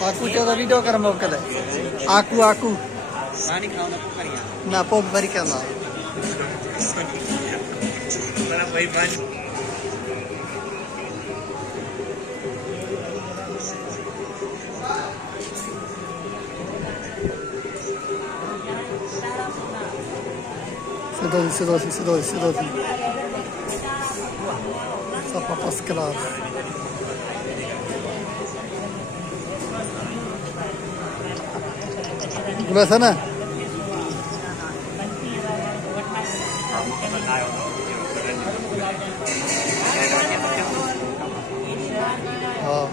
Aku coba video karena mau kena. Aku. Nah, pop berikan lah. Sedosi. Sapa pas kelas. Gula sana. Oh.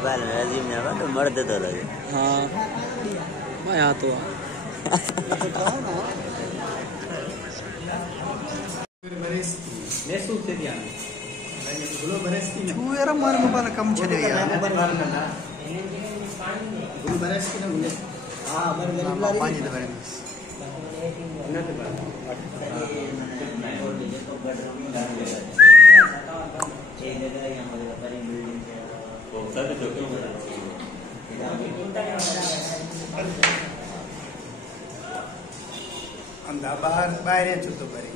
Mobile में अजीब नहीं आवा तो मर्द तो लगे। हाँ मैं यहाँ तो यार हमारे मोबाइल कम चले यार पानी दे अंधा बाहर चुतो बरी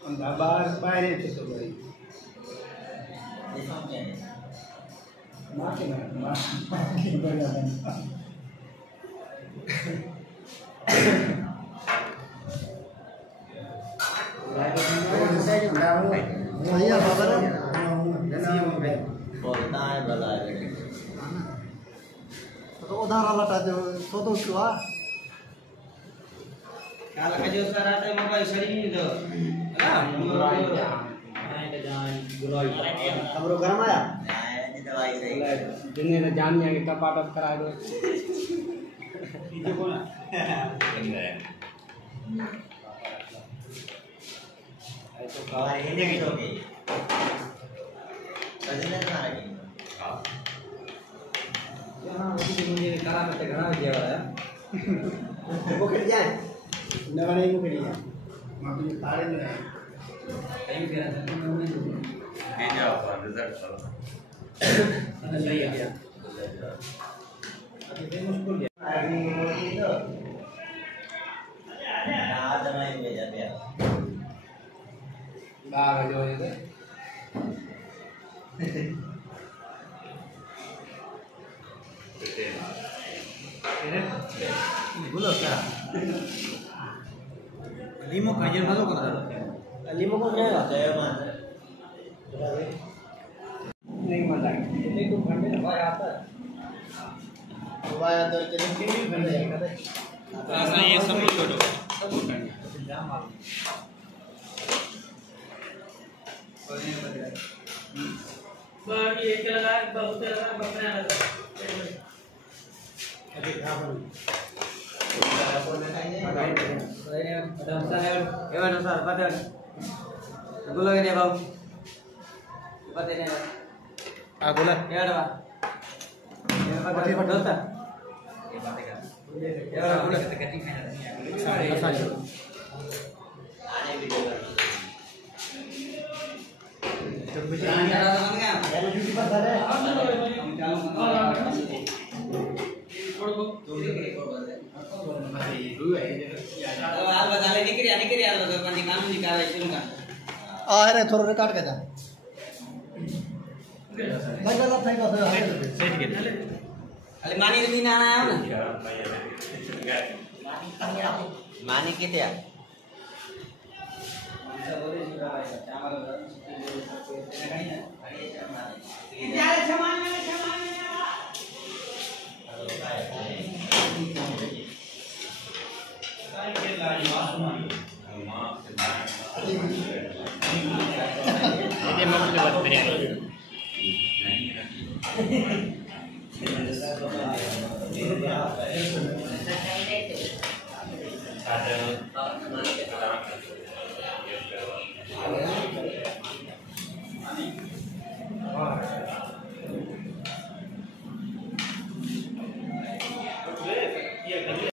अंधा बाहर चुतो बरी तो उधार लटा जो तो छुआ काल का जो सर आता है मोबाइल सही नहीं दो हमरो गरम आया दवाई सही जिन्हें ने जान लिया कि टपाटप करा दो ये कौन है तो हमारे हिंदी की होगी सजने ना आएगी यहाँ उसी मुझे करा करते घना दिया वाला है वो कर जाए नवा नहीं वो करिए मां भी तारे में कहीं भी रहता ये जाओ रिजल्ट करो सही है अभी भी मुश्किल है अभी मोटी तो आज मैं भेजा दिया बाहर जो है बोलो क्या लीमो खाइए ना तो करा लीमो को क्या होता है नहीं मजा नहीं तो घंटे हवा आता है हवा आता है तो भी घंटे ऐसा ये सब छोड़ो सब जाम आ बाकी एक लगा बहुत लगा बकरा लगा अभी खा बोल बोलो ये बाबू पता नहीं आ बोला यार बा ये पता बोलता ये बातें कर यार बोला तो कटिंग है सारे आने वीडियो कर तो कुछ नहीं आ रहा बन गया पहले ड्यूटी पर था रे छोड़ दो आप बता ले निकल यार तो अपन निकाल शुरू कर आ रे थोड़ा रिकॉर्ड कर जा भाई गलत नहीं कर सेट के अरे मानी भी ना आया ना मानी कितने आ Ini mau buat biryani. Ada